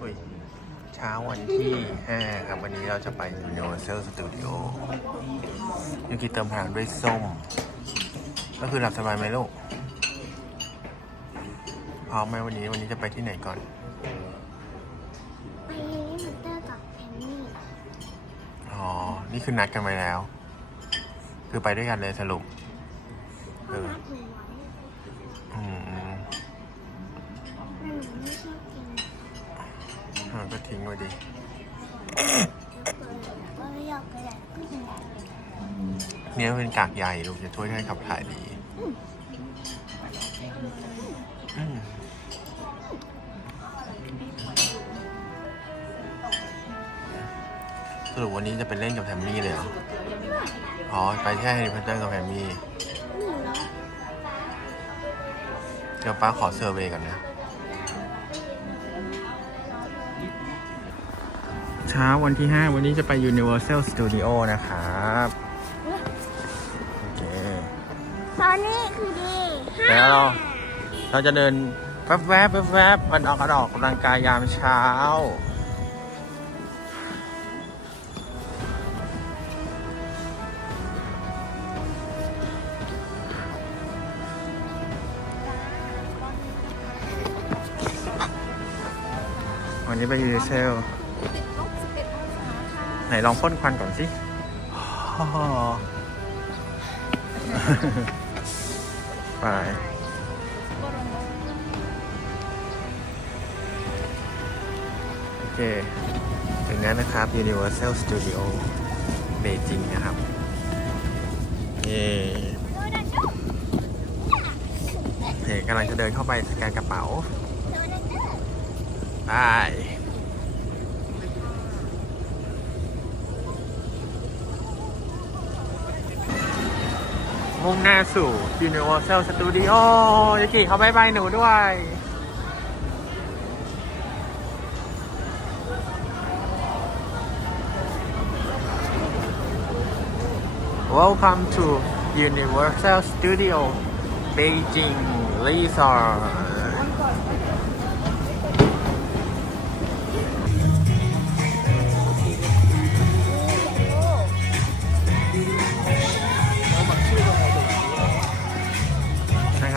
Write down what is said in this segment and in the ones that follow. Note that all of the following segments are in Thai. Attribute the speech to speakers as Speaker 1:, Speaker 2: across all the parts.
Speaker 1: อุ้ยเช้าวันที่ 5 ครับ วันนี้เราจะไป Universal Studio ยูกิเติมพลังด้วยส้ม ก็คือหลับสบายไหมลูกพร้อมไหมวันนี้วันนี้จะไปที่ไหนก่อน
Speaker 2: ไปเฮลิคอปเตอร์กับเพนนี่
Speaker 1: อ๋อ นี่คือนัดกันไว้แล้ว คือไปด้วยกันเลยสรุป
Speaker 2: พ่อนัดหนูไว้
Speaker 1: ม่
Speaker 2: อยากไปไหนก็กิน
Speaker 1: เนี่ยเป็นกากใยลูกจะช่วยให้ขับถ่ายดีอืมสรุปวันนี้จะไปเล่นกับแทมมี่เลยเหรอ อ๋อ ไปแค่เฮลิคอปเตอร์กับแทมมี่
Speaker 2: นี่เนาะ
Speaker 1: เดี๋ยวป้าขอเซอร์เวย์ก่อนนะ เช้าวันที่ 5 วันนี้จะไป Universal Studio นะครับ โอเค
Speaker 2: ตอนนี้คือดี
Speaker 1: แล้วเราเราจะเดินแวบๆแวบๆแวบๆมันออกกระดอกกำลังกายยามเช้า วันนี้ไปยูนิเซล
Speaker 3: ติดล
Speaker 1: ไหนลองพ่นควันก่อนสิไปโอเคถึงนั้นนะครับ Universal Studio เบจิงนะครับเย่เฮ้กำลังจะเดินเข้าไปสแกนกระเป๋าไป มุ่งหน้าสู่ Universal Studio ยากิเขาบายบายหนูด้วย Welcome to Universal Studio Beijing Resort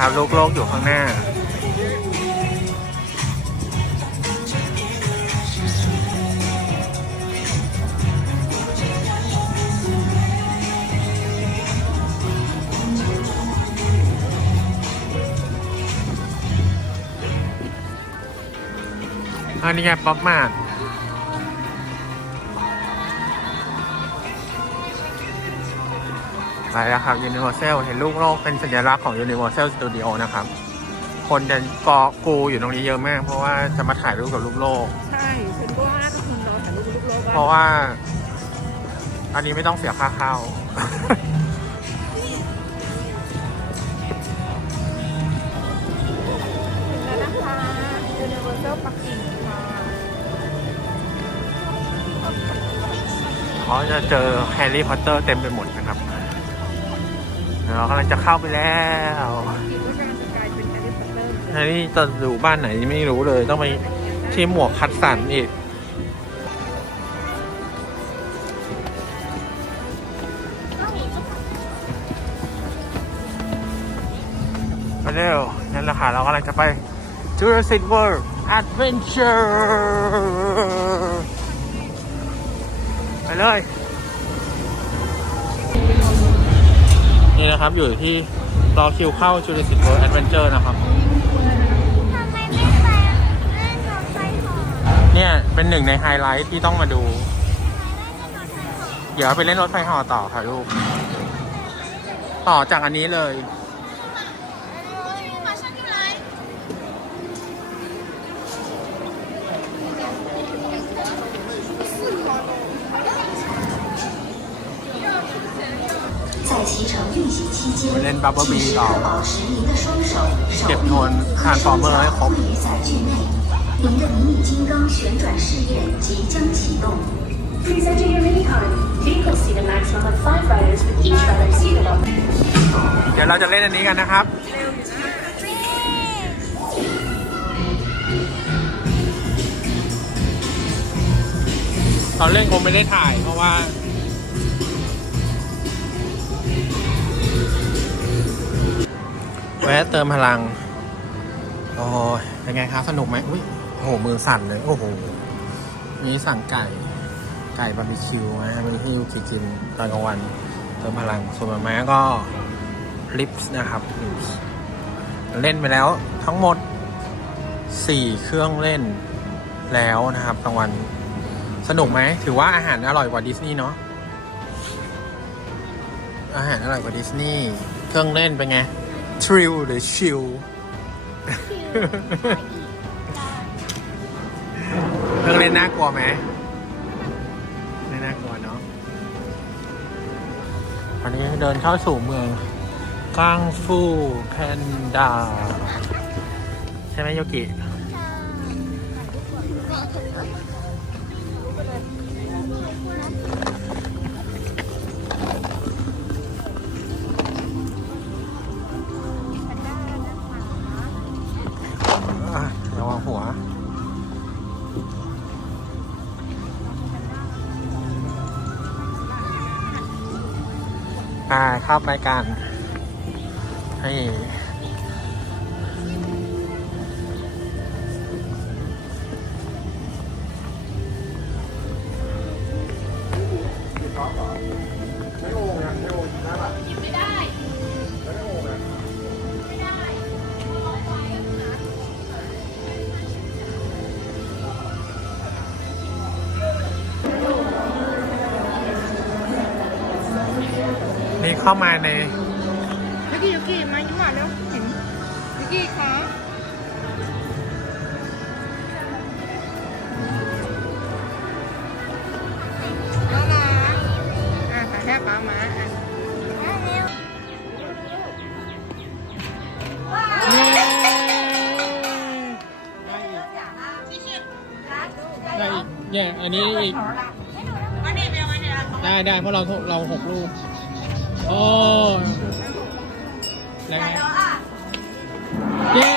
Speaker 1: นะครับ ลูกโลกอยู่ข้างหน้า อันนี้ไงป๊อปมาด ไปแล้วครับ Universal เห็นลูกโลกเป็นสัญลักษณ์ของ Universal Studio นะครับ คนจะเกาะกูอยู่ตรงนี้เยอะมาก เพราะว่าจะมาถ่ายรูปกับลูกโลก
Speaker 3: ใช่ฉันก็ว่าถ้าคุณรอถ่ายรูปกับลูกโลก
Speaker 1: เพราะว่า อันนี้ไม่ต้องเสียค่าเข้า
Speaker 3: แล้วนะคะยูนิเวอร์แซลปักกิ่งค่ะ
Speaker 1: เขาจะเจอแฮร์รี่พอตเตอร์เต็มไปหมดนะครับ เรากำลังจะเข้าไปแล้ว
Speaker 3: คิดว่าการจะกลายเป็นแฮร์รี่พอตเตอร์
Speaker 1: แฮร์รี่จะอยู่บ้านไหนไม่รู้เลย ต้องไปที่หมวกคัดสันอีกไปเร็วนั่นแหละค่ะ เรากำลังจะไป Jurassic World Adventure ไปเลย นี่นะครับอยู่ที่รอคิวเข้า Jurassic World Adventure นะครับ
Speaker 2: ทำไมไม่ไปเล่นรถไฟเหอ
Speaker 1: เนี่ยเป็นหนึ่งในไฮไลท์ที่ต้องมาดู เดี๋ยวไปเล่นรถไฟห่อต่อค่ะลูก ต่อจากอันนี้เลย บับเบิ้ลบี
Speaker 4: 时
Speaker 1: ต่อ
Speaker 4: 刻保持您的双手
Speaker 1: เก็บโทนทานฟอร์เมอร์ให้ครบ
Speaker 4: 于载具内。您的迷你金刚旋转试验即将启动。Presenting your mini card. Vehicle seat a maximum of five riders with each rider seated on.
Speaker 1: เดี๋ยวเราจะเล่นอันนี้กันนะครับ
Speaker 2: เ ต
Speaker 1: อนเล่นคงไม่ได้ถ่ายเพราะว่า แวะเติมพลังโอ้ยเป็นไงครับสนุกไหมอุ้ยโอ้โหมือสั่นเลย โอ้โหนี่สั่งไก่ ไก่บาร์บีคิวนะมันที่ยูกิกินตอนกลางวัน เติมพลังส่วนมาม่ก็ลิปส์นะครับ เล่นไปแล้วทั้งหมด 4 เครื่องเล่นแล้วนะครับกลางวันสนุกไหม ถือว่าอาหารอร่อยกว่าดิสนีย์เนาะอาหารอร่อยกว่าดิสนีย์เครื่องเล่นเป็นไง ทริลหรือชิลเครื่องเล่นน่ากลัวไหมไม่น่ากลัวเนาะวันนี้เดินเข้าสู่เมืองกังฟูแพนด้าใช่ไหมโยกิาพรายการให้好。 เข้ามาใน
Speaker 3: ยูกิยูกิมายิ้มหวานเร็วเห็นยูกิคะน่ารักอะถ่ายแค่ป้ามาอะเย้ได้อีกเนี่ยอันนี้อีกได้ได้เพราะเราเราหกลูก โอ้แรงไหมแล้วอะเย้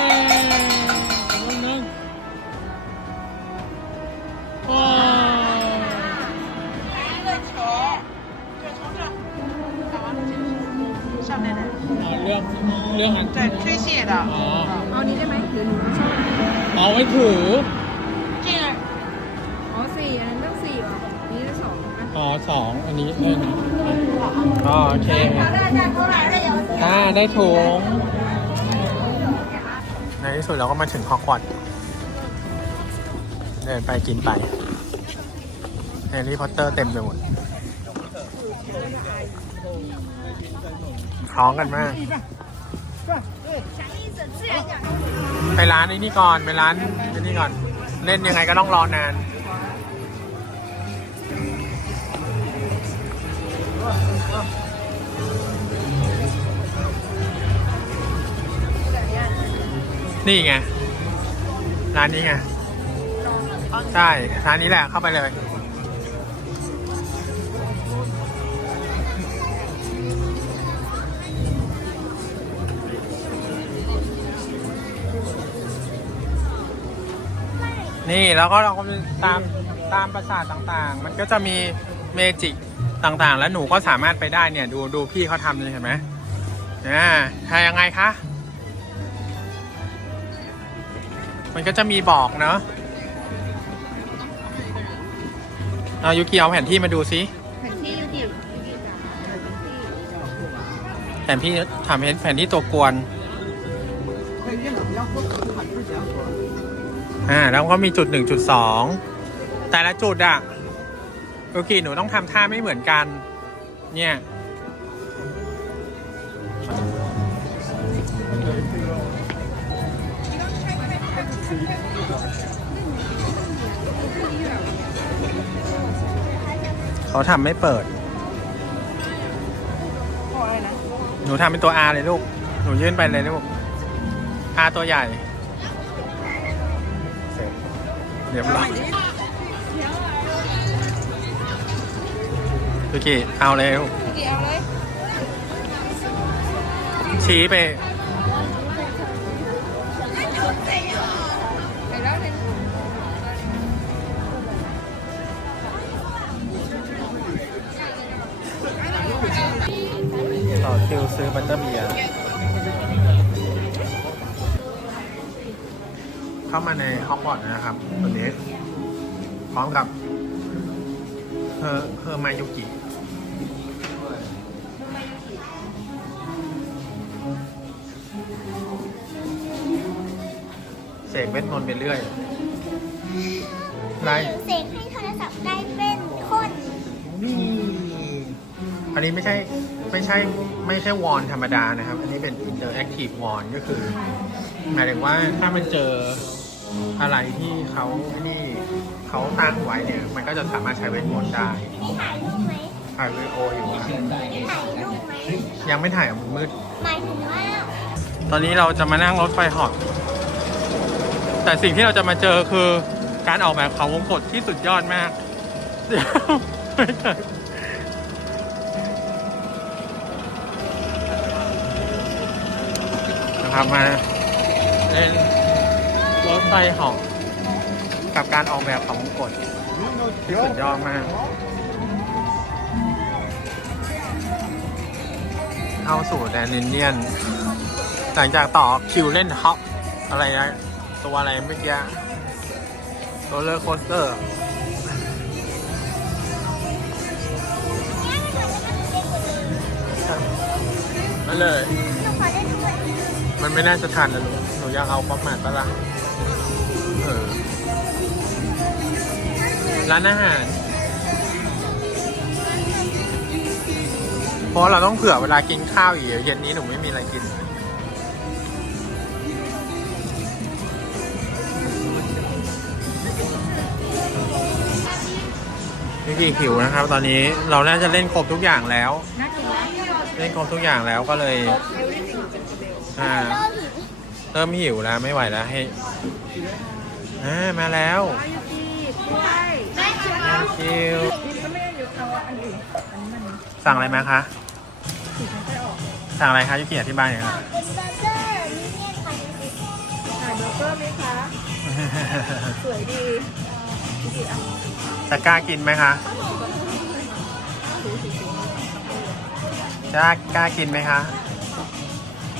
Speaker 3: ลูนึ่อ้เกิดชกน
Speaker 5: แต่ว่า
Speaker 1: ชอ
Speaker 3: บแน่อ๋อเรื่องเรื่อ
Speaker 1: งแต่ช่วยเสี
Speaker 5: ย
Speaker 3: ดอะ อ๋อ เอานี้ได้ไหมหรื
Speaker 1: อหนูชอบ เอาไว้ถือ อ่าได้ถุงในที่สุดเราก็มาถึงฮอกวอตส์เดินไปกินไปแฮร์รี่พอตเตอร์เต็มไปหมดคล้องกันมาก ไปร้านไอ้นี่ก่อน ไปร้านไอ้นี่ก่อน เล่นยังไงก็ต้องรอนาน นี่ไง ร้านนี้ไง ใช่ ร้านนี้แหละ เข้าไปเลย นี่แล้วก็เราก็ตามตามปราสาทต่างๆ มันก็จะมีเมจิกต่างๆ แล้วหนูก็สามารถไปได้เนี่ย ดูดูพี่เขาทำเลยเห็นไหมอ่าทายยังไงคะ มันก็จะมีบอกเนาะเอายุกิเอาแผนที่มาดูซิ
Speaker 3: แผนที่ยูกิยูกิจ้ะแผนที่
Speaker 1: แผนที่ถามแผนที่ตัวกวน อ่า แล้วก็มีจุดหนึ่งจุดสอง แต่ละจุดอะโอเคหนูต้องทำท่าไม่เหมือนกัน เนี่ย เขาทำไม่เปิดหนูทำเป็นตัว R เลยลูก หนูยื่นไปเลยลูก R ตัวใหญ่เสร็จเรียบร้อยดูกี่เอาเร็ว
Speaker 3: ยูกิเอาเลย
Speaker 1: ชี้ไป คิวซื้อบัตเตอร์เบียร์เข้ามาในฮอกวอตส์นะครับตัวนี้ พร้อมกับเฮอร์เฮอร์มายุกิเสกเวทมนต์ไปเรื่อยไร
Speaker 2: เสกให้โทรศัพท์กลายเป็นคน
Speaker 1: นี่อันนี้ไม่ใช่ ไม่ใช่ไม่ใช่วอนธรรมดานะครับ อันนี้เป็น interactive วอนก็คือ หมายถึงว่าถ้ามันเจออะไรที่เขาไอ้นี่เขาตั้งไว้เนี่ย มันก็จะสามารถใช้เวทมนต์ได้
Speaker 2: นี่ถ่ายรูปไหม
Speaker 1: ถ่ายวีดีโออยู่ครับ
Speaker 2: ถ่ายรูปไหม
Speaker 1: ยังไม่ถ่ายอะมันมืด
Speaker 2: หมายถึงว่า
Speaker 1: ตอนนี้เราจะมานั่งรถไฟเหอดแต่สิ่งที่เราจะมาเจอคือการออกแบบเขาวงกตที่สุดยอดมากเดี๋ยวไม่เคย นะครับมาเล่นรถไฟเหอกกับการออกแบบเขาวงกตที่สุดยอดมากเข้าสู่แดนอินเดียนหลังจากต่อคิวเล่นฮอปอะไรนะตัวอะไรเมื่อกี้โรลเลอร์โคสเตอร์มาเลย มันไม่น่าจะทันนะหนูหนูอยากเอาป๊อปมาดปะล่ะเออร้านอาหารเพราะเราต้องเผื่อเวลากินข้าวอีกเดี๋ยวเย็นนี้หนูไม่มีอะไรกิน นี่กี่หิวนะครับ ตอนนี้เราน่าจะเล่นครบทุกอย่างแล้วเล่นครบทุกอย่างแล้วก็เลย อ่า เริ่มหิวแล้วไม่ไหวแล้วให้อ่ามาแล้ว thank you สั่งอะไรมาคะสั่งอะไรคะยุกิอธิบายหน่อยครับ
Speaker 2: เป็นเบอร์เกอร์มิเนียนค่ะ
Speaker 3: ถ่ายเบอร์เกอร์ไหมคะ สวยดี
Speaker 1: จะกล้ากินไหมคะจะกล้ากินไหมคะ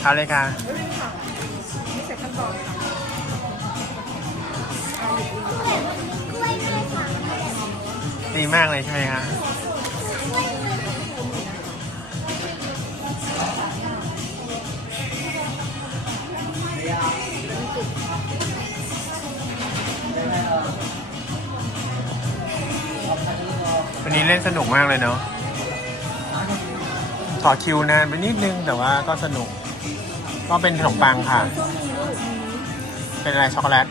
Speaker 1: เอาเลยค่ะ
Speaker 3: นี่ใส่ขั้นตอนค่ะ
Speaker 2: ดี
Speaker 1: มากเลยใช่ไหมคะวันนี้เล่นสนุกมากเลยเนาะ ต่อคิวนานไปนิดนึงแต่ว่าก็สนุก ก็เป็นขนมปังค่ะ เป็นอะไรช็อกโกแลต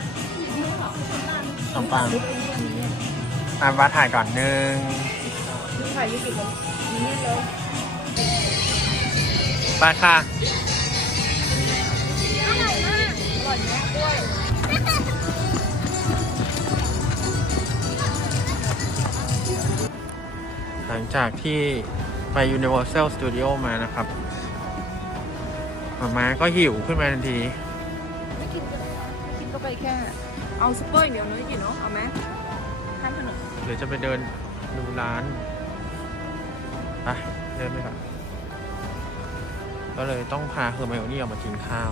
Speaker 1: ขนมปังอะวัดถ่ายก่อนหนึ่ง
Speaker 3: ถ่ายยี่สิบแล้ว
Speaker 1: ไปค่ะ
Speaker 2: อร่อยมาก
Speaker 3: อร่อยมากด้วย
Speaker 1: หลังจากที่ไป Universal Studio มานะครับ มามาก็หิวขึ้นมาทันที
Speaker 3: ไม่กินก็ได้ไม่กินก็ไปแค่ เอาซุปเปอร์อย่างเดียวเนอะไม่กินเนาะเอาไหมข้ามถนน
Speaker 1: เดี๋ยวจะไปเดินดูร้านไปเดินไปก่อนก็เลยต้องพาเฮอร์ไมโอนี่ออกมากินข้าว